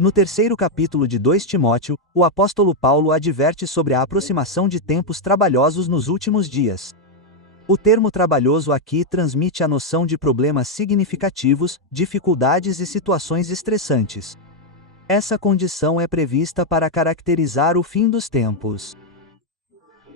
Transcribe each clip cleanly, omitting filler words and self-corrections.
No terceiro capítulo de 2 Timóteo, o apóstolo Paulo adverte sobre a aproximação de tempos trabalhosos nos últimos dias. O termo trabalhoso aqui transmite a noção de problemas significativos, dificuldades e situações estressantes. Essa condição é prevista para caracterizar o fim dos tempos.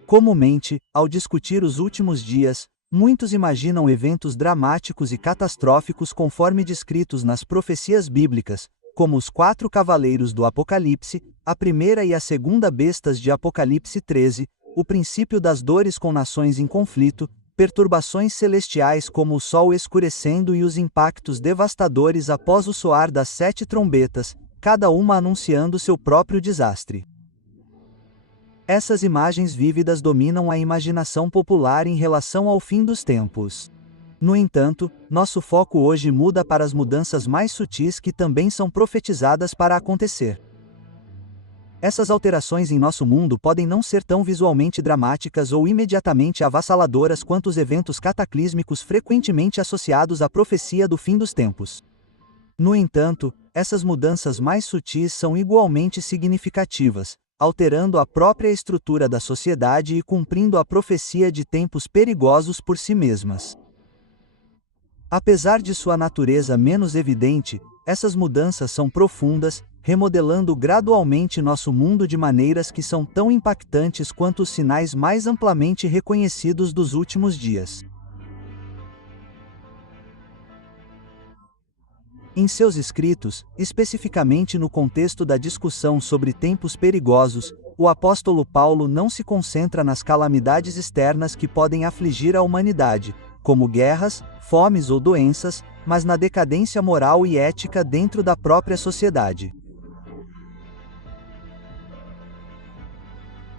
Comumente, ao discutir os últimos dias, muitos imaginam eventos dramáticos e catastróficos conforme descritos nas profecias bíblicas, como os 4 cavaleiros do Apocalipse, a primeira e a segunda bestas de Apocalipse 13, o princípio das dores com nações em conflito, perturbações celestiais como o sol escurecendo e os impactos devastadores após o soar das 7 trombetas, cada uma anunciando seu próprio desastre. Essas imagens vívidas dominam a imaginação popular em relação ao fim dos tempos. No entanto, nosso foco hoje muda para as mudanças mais sutis que também são profetizadas para acontecer. Essas alterações em nosso mundo podem não ser tão visualmente dramáticas ou imediatamente avassaladoras quanto os eventos cataclísmicos frequentemente associados à profecia do fim dos tempos. No entanto, essas mudanças mais sutis são igualmente significativas, alterando a própria estrutura da sociedade e cumprindo a profecia de tempos perigosos por si mesmas. Apesar de sua natureza menos evidente, essas mudanças são profundas, remodelando gradualmente nosso mundo de maneiras que são tão impactantes quanto os sinais mais amplamente reconhecidos dos últimos dias. Em seus escritos, especificamente no contexto da discussão sobre tempos perigosos, o apóstolo Paulo não se concentra nas calamidades externas que podem afligir a humanidade, como guerras, fomes ou doenças, mas na decadência moral e ética dentro da própria sociedade.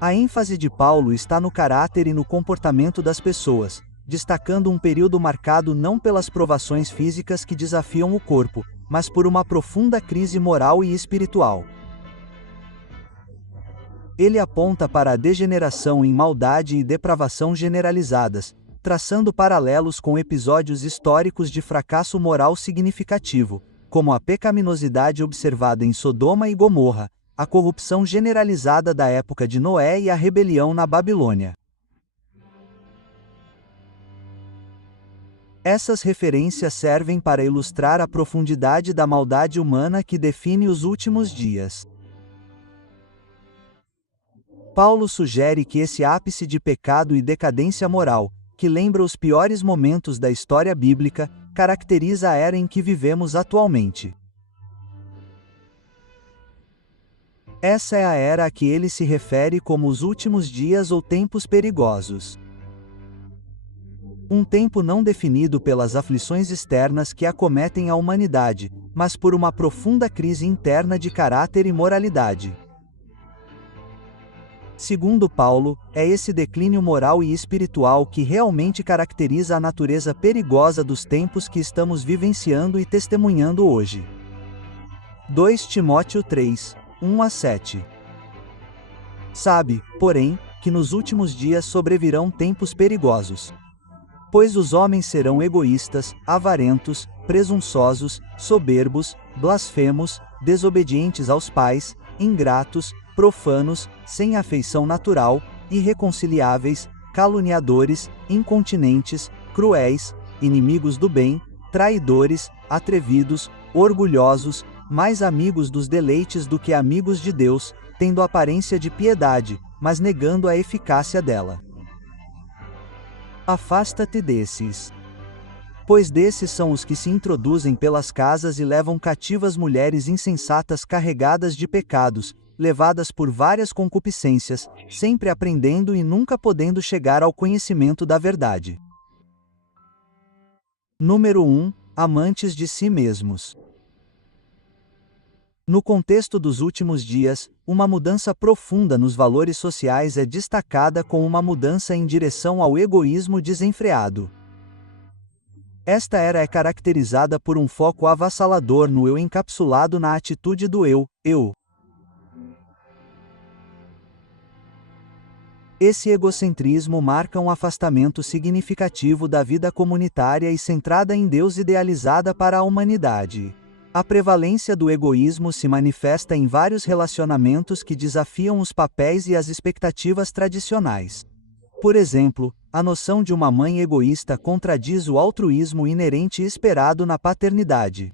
A ênfase de Paulo está no caráter e no comportamento das pessoas, destacando um período marcado não pelas provações físicas que desafiam o corpo, mas por uma profunda crise moral e espiritual. Ele aponta para a degeneração em maldade e depravação generalizadas, traçando paralelos com episódios históricos de fracasso moral significativo, como a pecaminosidade observada em Sodoma e Gomorra, a corrupção generalizada da época de Noé e a rebelião na Babilônia. Essas referências servem para ilustrar a profundidade da maldade humana que define os últimos dias. Paulo sugere que esse ápice de pecado e decadência moral, que lembra os piores momentos da história bíblica, caracteriza a era em que vivemos atualmente. Essa é a era a que ele se refere como os últimos dias ou tempos perigosos. Um tempo não definido pelas aflições externas que acometem a humanidade, mas por uma profunda crise interna de caráter e moralidade. Segundo Paulo, é esse declínio moral e espiritual que realmente caracteriza a natureza perigosa dos tempos que estamos vivenciando e testemunhando hoje. 2 Timóteo 3, 1-7. Sabe, porém, que nos últimos dias sobrevirão tempos perigosos. Pois os homens serão egoístas, avarentos, presunçosos, soberbos, blasfemos, desobedientes aos pais, ingratos, profanos, sem afeição natural, irreconciliáveis, caluniadores, incontinentes, cruéis, inimigos do bem, traidores, atrevidos, orgulhosos, mais amigos dos deleites do que amigos de Deus, tendo aparência de piedade, mas negando a eficácia dela. Afasta-te desses. Pois desses são os que se introduzem pelas casas e levam cativas mulheres insensatas carregadas de pecados, levadas por várias concupiscências, sempre aprendendo e nunca podendo chegar ao conhecimento da verdade. Número 1. Amantes de si mesmos. No contexto dos últimos dias, uma mudança profunda nos valores sociais é destacada com uma mudança em direção ao egoísmo desenfreado. Esta era é caracterizada por um foco avassalador no eu encapsulado na atitude do eu. Esse egocentrismo marca um afastamento significativo da vida comunitária e centrada em Deus idealizada para a humanidade. A prevalência do egoísmo se manifesta em vários relacionamentos que desafiam os papéis e as expectativas tradicionais. Por exemplo, a noção de uma mãe egoísta contradiz o altruísmo inerente e esperado na paternidade.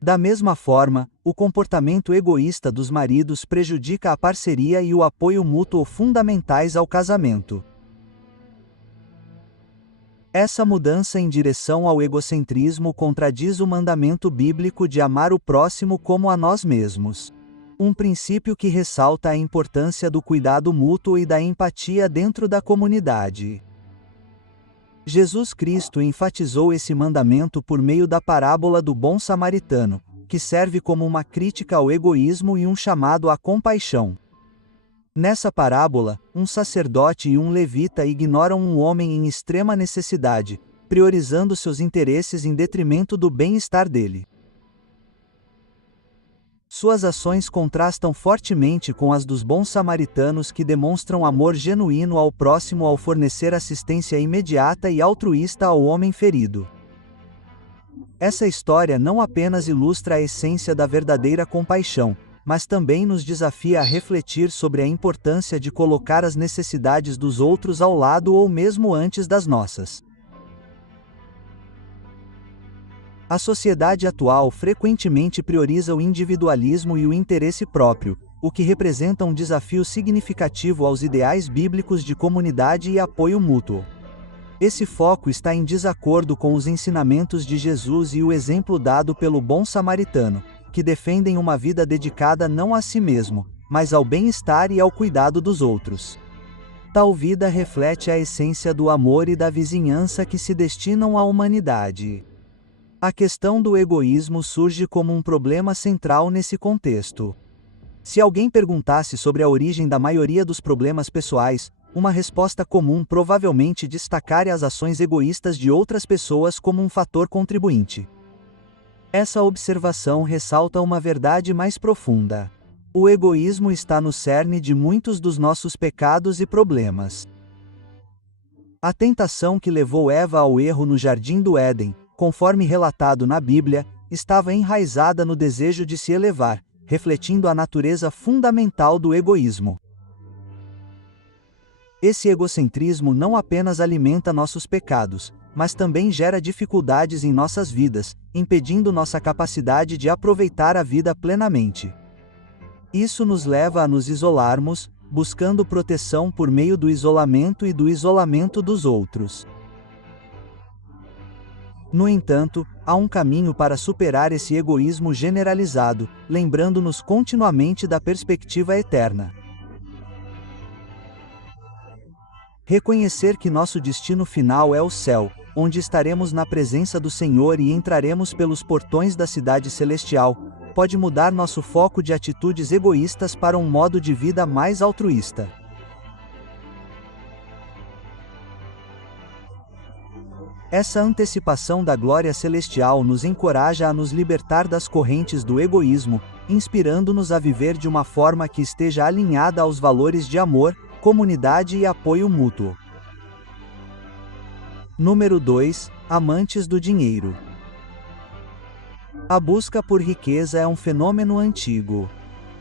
Da mesma forma, o comportamento egoísta dos maridos prejudica a parceria e o apoio mútuo fundamentais ao casamento. Essa mudança em direção ao egocentrismo contradiz o mandamento bíblico de amar o próximo como a nós mesmos. Um princípio que ressalta a importância do cuidado mútuo e da empatia dentro da comunidade. Jesus Cristo enfatizou esse mandamento por meio da parábola do bom samaritano, que serve como uma crítica ao egoísmo e um chamado à compaixão. Nessa parábola, um sacerdote e um levita ignoram um homem em extrema necessidade, priorizando seus interesses em detrimento do bem-estar dele. Suas ações contrastam fortemente com as dos bons samaritanos que demonstram amor genuíno ao próximo ao fornecer assistência imediata e altruísta ao homem ferido. Essa história não apenas ilustra a essência da verdadeira compaixão, mas também nos desafia a refletir sobre a importância de colocar as necessidades dos outros ao lado ou mesmo antes das nossas. A sociedade atual frequentemente prioriza o individualismo e o interesse próprio, o que representa um desafio significativo aos ideais bíblicos de comunidade e apoio mútuo. Esse foco está em desacordo com os ensinamentos de Jesus e o exemplo dado pelo bom samaritano, que defendem uma vida dedicada não a si mesmo, mas ao bem-estar e ao cuidado dos outros. Tal vida reflete a essência do amor e da vizinhança que se destinam à humanidade. A questão do egoísmo surge como um problema central nesse contexto. Se alguém perguntasse sobre a origem da maioria dos problemas pessoais, uma resposta comum provavelmente destacaria as ações egoístas de outras pessoas como um fator contribuinte. Essa observação ressalta uma verdade mais profunda. O egoísmo está no cerne de muitos dos nossos pecados e problemas. A tentação que levou Eva ao erro no Jardim do Éden, conforme relatado na Bíblia, estava enraizada no desejo de se elevar, refletindo a natureza fundamental do egoísmo. Esse egocentrismo não apenas alimenta nossos pecados, mas também gera dificuldades em nossas vidas, impedindo nossa capacidade de aproveitar a vida plenamente. Isso nos leva a nos isolarmos, buscando proteção por meio do isolamento e do isolamento dos outros. No entanto, há um caminho para superar esse egoísmo generalizado, lembrando-nos continuamente da perspectiva eterna. Reconhecer que nosso destino final é o céu, onde estaremos na presença do Senhor e entraremos pelos portões da cidade celestial, pode mudar nosso foco de atitudes egoístas para um modo de vida mais altruísta. Essa antecipação da glória celestial nos encoraja a nos libertar das correntes do egoísmo, inspirando-nos a viver de uma forma que esteja alinhada aos valores de amor, comunidade e apoio mútuo. Número 2. Amantes do dinheiro. A busca por riqueza é um fenômeno antigo.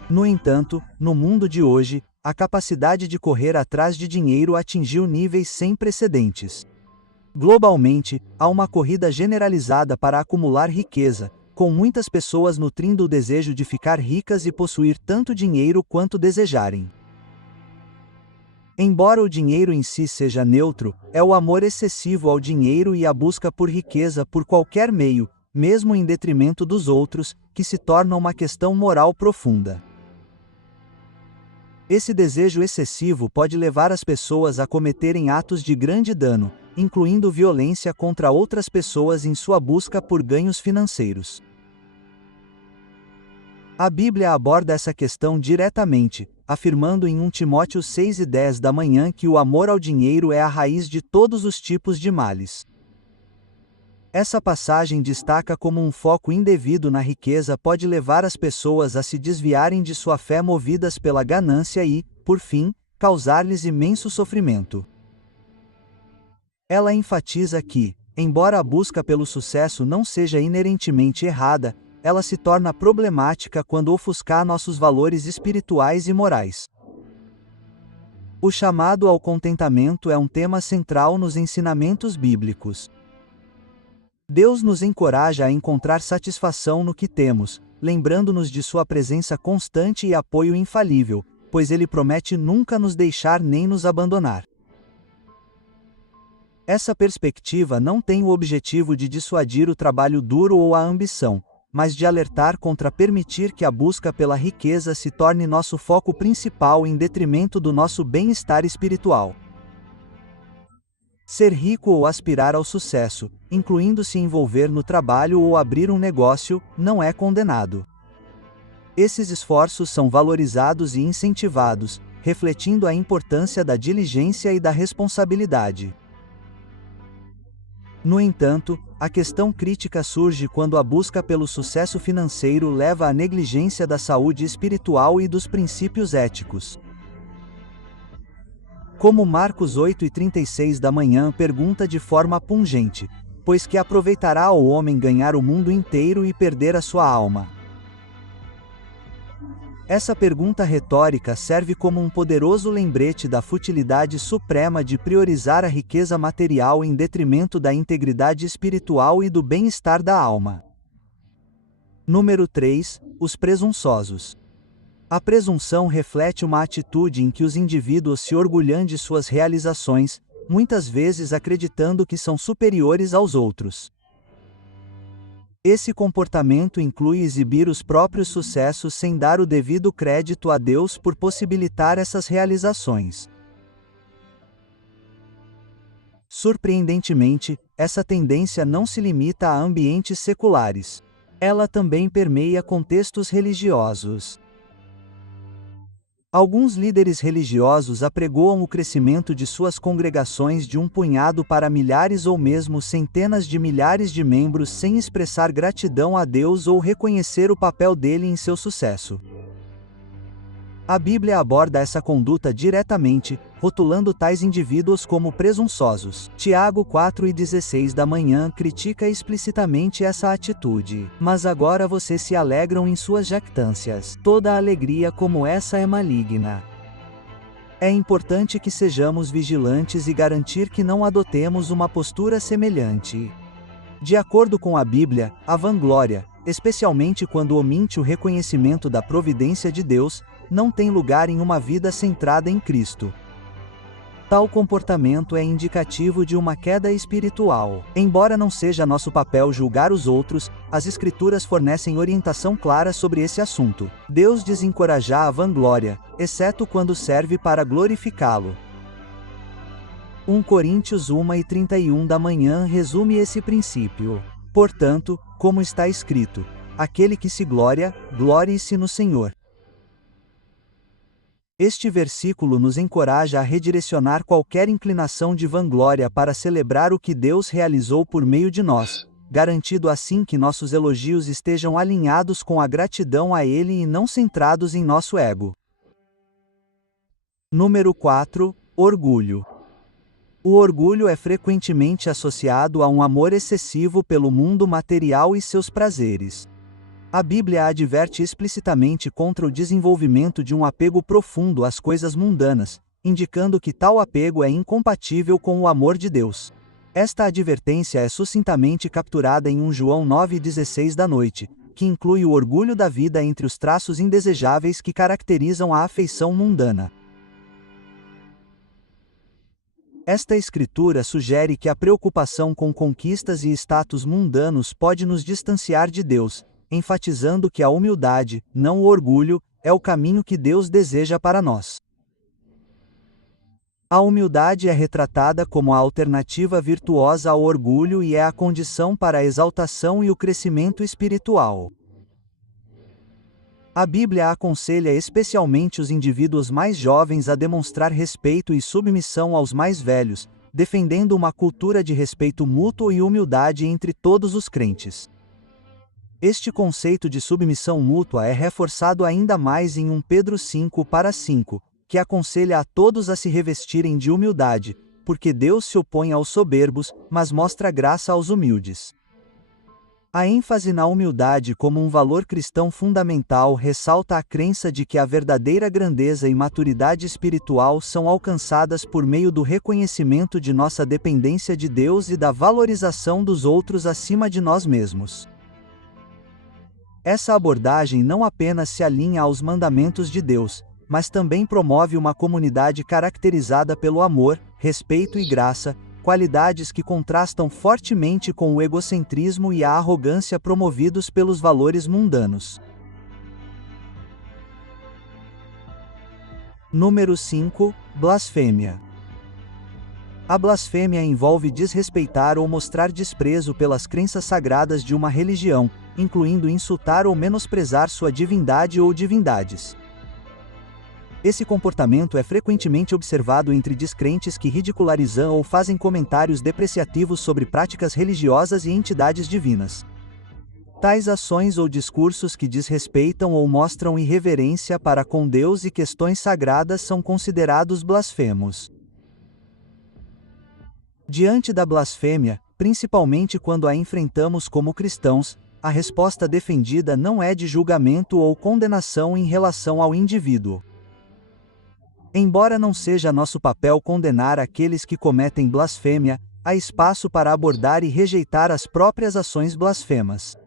No entanto, no mundo de hoje, a capacidade de correr atrás de dinheiro atingiu níveis sem precedentes. Globalmente, há uma corrida generalizada para acumular riqueza, com muitas pessoas nutrindo o desejo de ficar ricas e possuir tanto dinheiro quanto desejarem. Embora o dinheiro em si seja neutro, é o amor excessivo ao dinheiro e a busca por riqueza por qualquer meio, mesmo em detrimento dos outros, que se torna uma questão moral profunda. Esse desejo excessivo pode levar as pessoas a cometerem atos de grande dano, incluindo violência contra outras pessoas em sua busca por ganhos financeiros. A Bíblia aborda essa questão diretamente, afirmando em 1 Timóteo 6:10 da manhã que o amor ao dinheiro é a raiz de todos os tipos de males. Essa passagem destaca como um foco indevido na riqueza pode levar as pessoas a se desviarem de sua fé movidas pela ganância e, por fim, causar-lhes imenso sofrimento. Ela enfatiza que, embora a busca pelo sucesso não seja inerentemente errada, ela se torna problemática quando ofuscar nossos valores espirituais e morais. O chamado ao contentamento é um tema central nos ensinamentos bíblicos. Deus nos encoraja a encontrar satisfação no que temos, lembrando-nos de sua presença constante e apoio infalível, pois Ele promete nunca nos deixar nem nos abandonar. Essa perspectiva não tem o objetivo de dissuadir o trabalho duro ou a ambição, mas de alertar contra permitir que a busca pela riqueza se torne nosso foco principal em detrimento do nosso bem-estar espiritual. Ser rico ou aspirar ao sucesso, incluindo se envolver no trabalho ou abrir um negócio, não é condenado. Esses esforços são valorizados e incentivados, refletindo a importância da diligência e da responsabilidade. No entanto, a questão crítica surge quando a busca pelo sucesso financeiro leva à negligência da saúde espiritual e dos princípios éticos. Como Marcos 8:36 da manhã pergunta de forma pungente: pois que aproveitará ao homem ganhar o mundo inteiro e perder a sua alma? Essa pergunta retórica serve como um poderoso lembrete da futilidade suprema de priorizar a riqueza material em detrimento da integridade espiritual e do bem-estar da alma. Número 3. Os presunçosos. A presunção reflete uma atitude em que os indivíduos se orgulham de suas realizações, muitas vezes acreditando que são superiores aos outros. Esse comportamento inclui exibir os próprios sucessos sem dar o devido crédito a Deus por possibilitar essas realizações. Surpreendentemente, essa tendência não se limita a ambientes seculares. Ela também permeia contextos religiosos. Alguns líderes religiosos apregoam o crescimento de suas congregações de um punhado para milhares ou mesmo centenas de milhares de membros sem expressar gratidão a Deus ou reconhecer o papel dele em seu sucesso. A Bíblia aborda essa conduta diretamente, rotulando tais indivíduos como presunçosos. Tiago 4:16 da manhã critica explicitamente essa atitude. Mas agora vocês se alegram em suas jactâncias. Toda alegria como essa é maligna. É importante que sejamos vigilantes e garantir que não adotemos uma postura semelhante. De acordo com a Bíblia, a vanglória, especialmente quando omite o reconhecimento da providência de Deus, não tem lugar em uma vida centrada em Cristo. Tal comportamento é indicativo de uma queda espiritual. Embora não seja nosso papel julgar os outros, as Escrituras fornecem orientação clara sobre esse assunto. Deus desencoraja a vanglória, exceto quando serve para glorificá-lo. 1 Coríntios 1:31 da manhã resume esse princípio. Portanto, como está escrito: aquele que se gloria, glorie-se no Senhor. Este versículo nos encoraja a redirecionar qualquer inclinação de vanglória para celebrar o que Deus realizou por meio de nós, garantindo assim que nossos elogios estejam alinhados com a gratidão a Ele e não centrados em nosso ego. Número 4. Orgulho. O orgulho é frequentemente associado a um amor excessivo pelo mundo material e seus prazeres. A Bíblia adverte explicitamente contra o desenvolvimento de um apego profundo às coisas mundanas, indicando que tal apego é incompatível com o amor de Deus. Esta advertência é sucintamente capturada em 1 João 9:16 da noite, que inclui o orgulho da vida entre os traços indesejáveis que caracterizam a afeição mundana. Esta escritura sugere que a preocupação com conquistas e status mundanos pode nos distanciar de Deus, enfatizando que a humildade, não o orgulho, é o caminho que Deus deseja para nós. A humildade é retratada como a alternativa virtuosa ao orgulho e é a condição para a exaltação e o crescimento espiritual. A Bíblia aconselha especialmente os indivíduos mais jovens a demonstrar respeito e submissão aos mais velhos, defendendo uma cultura de respeito mútuo e humildade entre todos os crentes. Este conceito de submissão mútua é reforçado ainda mais em 1 Pedro 5:5, que aconselha a todos a se revestirem de humildade, porque Deus se opõe aos soberbos, mas mostra graça aos humildes. A ênfase na humildade como um valor cristão fundamental ressalta a crença de que a verdadeira grandeza e maturidade espiritual são alcançadas por meio do reconhecimento de nossa dependência de Deus e da valorização dos outros acima de nós mesmos. Essa abordagem não apenas se alinha aos mandamentos de Deus, mas também promove uma comunidade caracterizada pelo amor, respeito e graça, qualidades que contrastam fortemente com o egocentrismo e a arrogância promovidos pelos valores mundanos. Número 5. Blasfêmia. A blasfêmia envolve desrespeitar ou mostrar desprezo pelas crenças sagradas de uma religião, incluindo insultar ou menosprezar sua divindade ou divindades. Esse comportamento é frequentemente observado entre descrentes que ridicularizam ou fazem comentários depreciativos sobre práticas religiosas e entidades divinas. Tais ações ou discursos que desrespeitam ou mostram irreverência para com Deus e questões sagradas são considerados blasfemos. Diante da blasfêmia, principalmente quando a enfrentamos como cristãos, a resposta defendida não é de julgamento ou condenação em relação ao indivíduo. Embora não seja nosso papel condenar aqueles que cometem blasfêmia, há espaço para abordar e rejeitar as próprias ações blasfemas.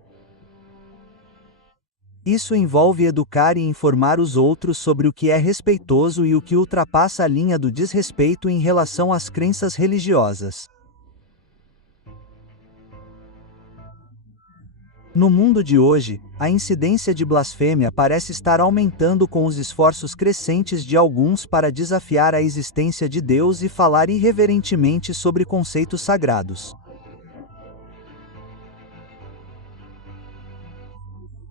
Isso envolve educar e informar os outros sobre o que é respeitoso e o que ultrapassa a linha do desrespeito em relação às crenças religiosas. No mundo de hoje, a incidência de blasfêmia parece estar aumentando com os esforços crescentes de alguns para desafiar a existência de Deus e falar irreverentemente sobre conceitos sagrados.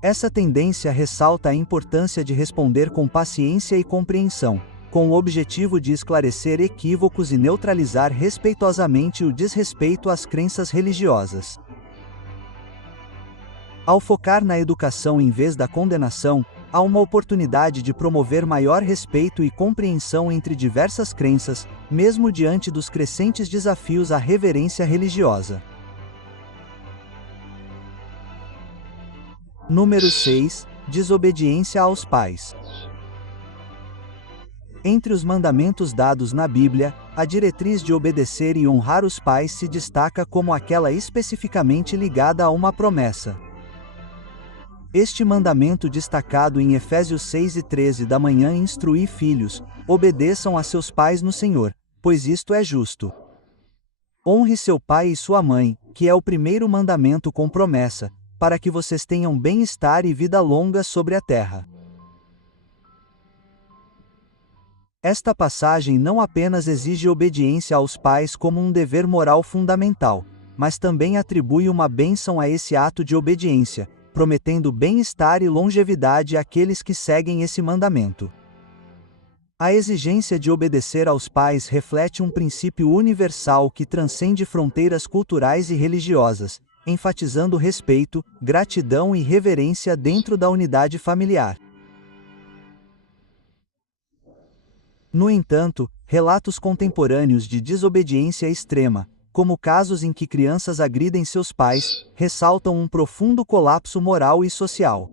Essa tendência ressalta a importância de responder com paciência e compreensão, com o objetivo de esclarecer equívocos e neutralizar respeitosamente o desrespeito às crenças religiosas. Ao focar na educação em vez da condenação, há uma oportunidade de promover maior respeito e compreensão entre diversas crenças, mesmo diante dos crescentes desafios à reverência religiosa. Número 6. Desobediência aos pais. Entre os mandamentos dados na Bíblia, a diretriz de obedecer e honrar os pais se destaca como aquela especificamente ligada a uma promessa. Este mandamento destacado em Efésios 6:13 da manhã instrui filhos, obedeçam a seus pais no Senhor, pois isto é justo. Honre seu pai e sua mãe, que é o primeiro mandamento com promessa, para que vocês tenham bem-estar e vida longa sobre a terra. Esta passagem não apenas exige obediência aos pais como um dever moral fundamental, mas também atribui uma bênção a esse ato de obediência, prometendo bem-estar e longevidade àqueles que seguem esse mandamento. A exigência de obedecer aos pais reflete um princípio universal que transcende fronteiras culturais e religiosas, enfatizando respeito, gratidão e reverência dentro da unidade familiar. No entanto, relatos contemporâneos de desobediência extrema, como casos em que crianças agridem seus pais, ressaltam um profundo colapso moral e social.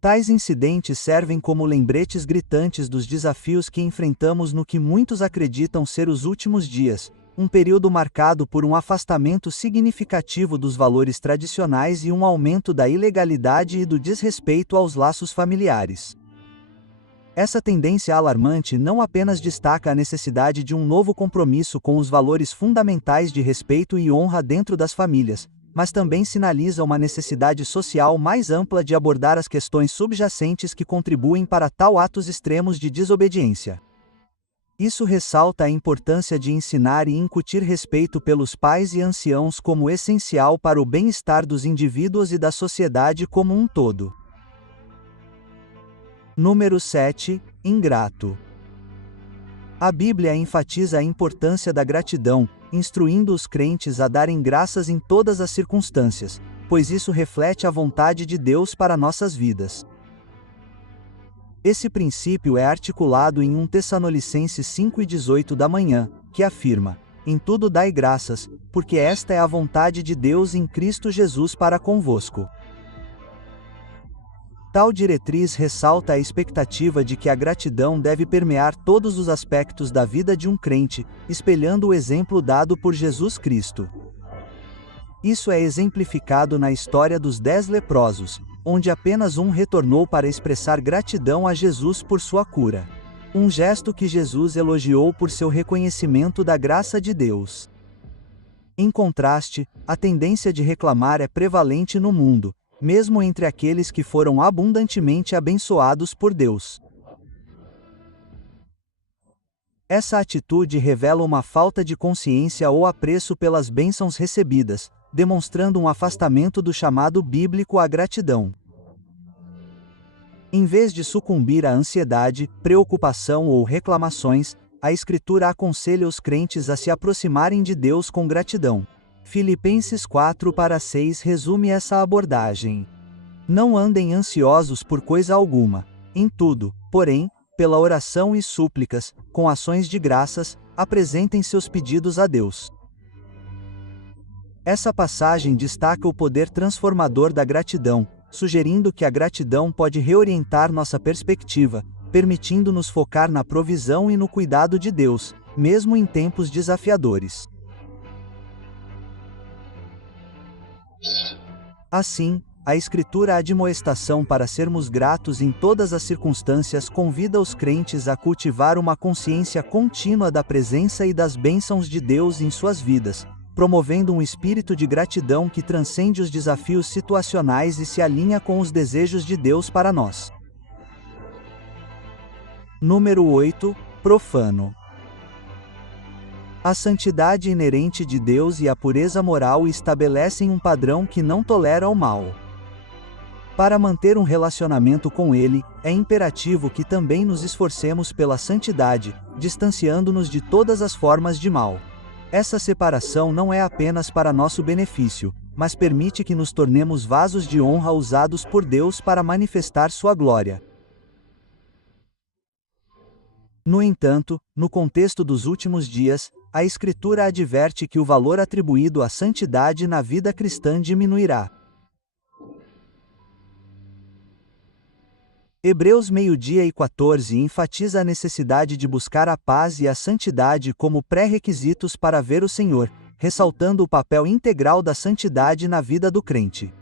Tais incidentes servem como lembretes gritantes dos desafios que enfrentamos no que muitos acreditam ser os últimos dias, um período marcado por um afastamento significativo dos valores tradicionais e um aumento da ilegalidade e do desrespeito aos laços familiares. Essa tendência alarmante não apenas destaca a necessidade de um novo compromisso com os valores fundamentais de respeito e honra dentro das famílias, mas também sinaliza uma necessidade social mais ampla de abordar as questões subjacentes que contribuem para tal atos extremos de desobediência. Isso ressalta a importância de ensinar e incutir respeito pelos pais e anciãos como essencial para o bem-estar dos indivíduos e da sociedade como um todo. Número 7. Ingrato. A Bíblia enfatiza a importância da gratidão, instruindo os crentes a darem graças em todas as circunstâncias, pois isso reflete a vontade de Deus para nossas vidas. Esse princípio é articulado em 1 Tessalonicenses 5:18 da manhã, que afirma: em tudo dai graças, porque esta é a vontade de Deus em Cristo Jesus para convosco. Tal diretriz ressalta a expectativa de que a gratidão deve permear todos os aspectos da vida de um crente, espelhando o exemplo dado por Jesus Cristo. Isso é exemplificado na história dos 10 leprosos, onde apenas um retornou para expressar gratidão a Jesus por sua cura. Um gesto que Jesus elogiou por seu reconhecimento da graça de Deus. Em contraste, a tendência de reclamar é prevalente no mundo, mesmo entre aqueles que foram abundantemente abençoados por Deus. Essa atitude revela uma falta de consciência ou apreço pelas bênçãos recebidas, demonstrando um afastamento do chamado bíblico à gratidão. Em vez de sucumbir à ansiedade, preocupação ou reclamações, a Escritura aconselha os crentes a se aproximarem de Deus com gratidão. Filipenses 4:6 resume essa abordagem. Não andem ansiosos por coisa alguma. Em tudo, porém, pela oração e súplicas, com ações de graças, apresentem seus pedidos a Deus. Essa passagem destaca o poder transformador da gratidão, sugerindo que a gratidão pode reorientar nossa perspectiva, permitindo-nos focar na provisão e no cuidado de Deus, mesmo em tempos desafiadores. Assim, a Escritura admoestação para sermos gratos em todas as circunstâncias convida os crentes a cultivar uma consciência contínua da presença e das bênçãos de Deus em suas vidas, promovendo um espírito de gratidão que transcende os desafios situacionais e se alinha com os desejos de Deus para nós. Número 8. Profano. A santidade inerente de Deus e a pureza moral estabelecem um padrão que não tolera o mal. Para manter um relacionamento com Ele, é imperativo que também nos esforcemos pela santidade, distanciando-nos de todas as formas de mal. Essa separação não é apenas para nosso benefício, mas permite que nos tornemos vasos de honra usados por Deus para manifestar sua glória. No entanto, no contexto dos últimos dias, a Escritura adverte que o valor atribuído à santidade na vida cristã diminuirá. Hebreus 12:14 enfatiza a necessidade de buscar a paz e a santidade como pré-requisitos para ver o Senhor, ressaltando o papel integral da santidade na vida do crente.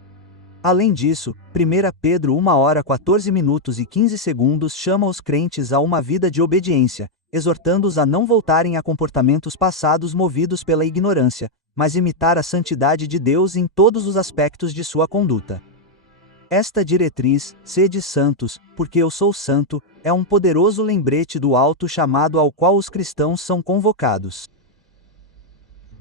Além disso, 1 Pedro 1h14:15 chama os crentes a uma vida de obediência, exortando-os a não voltarem a comportamentos passados movidos pela ignorância, mas imitar a santidade de Deus em todos os aspectos de sua conduta. Esta diretriz, sede santos, porque eu sou santo, é um poderoso lembrete do alto chamado ao qual os cristãos são convocados.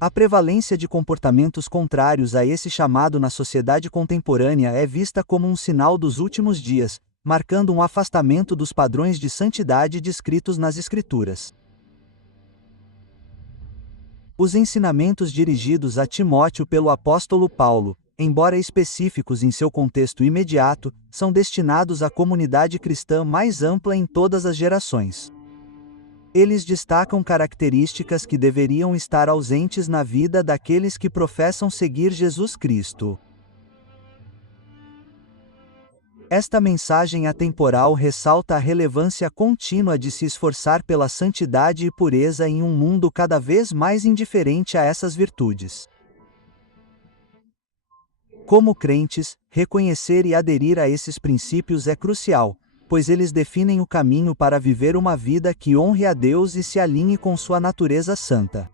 A prevalência de comportamentos contrários a esse chamado na sociedade contemporânea é vista como um sinal dos últimos dias, marcando um afastamento dos padrões de santidade descritos nas Escrituras. Os ensinamentos dirigidos a Timóteo pelo apóstolo Paulo, embora específicos em seu contexto imediato, são destinados à comunidade cristã mais ampla em todas as gerações. Eles destacam características que deveriam estar ausentes na vida daqueles que professam seguir Jesus Cristo. Esta mensagem atemporal ressalta a relevância contínua de se esforçar pela santidade e pureza em um mundo cada vez mais indiferente a essas virtudes. Como crentes, reconhecer e aderir a esses princípios é crucial, pois eles definem o caminho para viver uma vida que honre a Deus e se alinhe com sua natureza santa.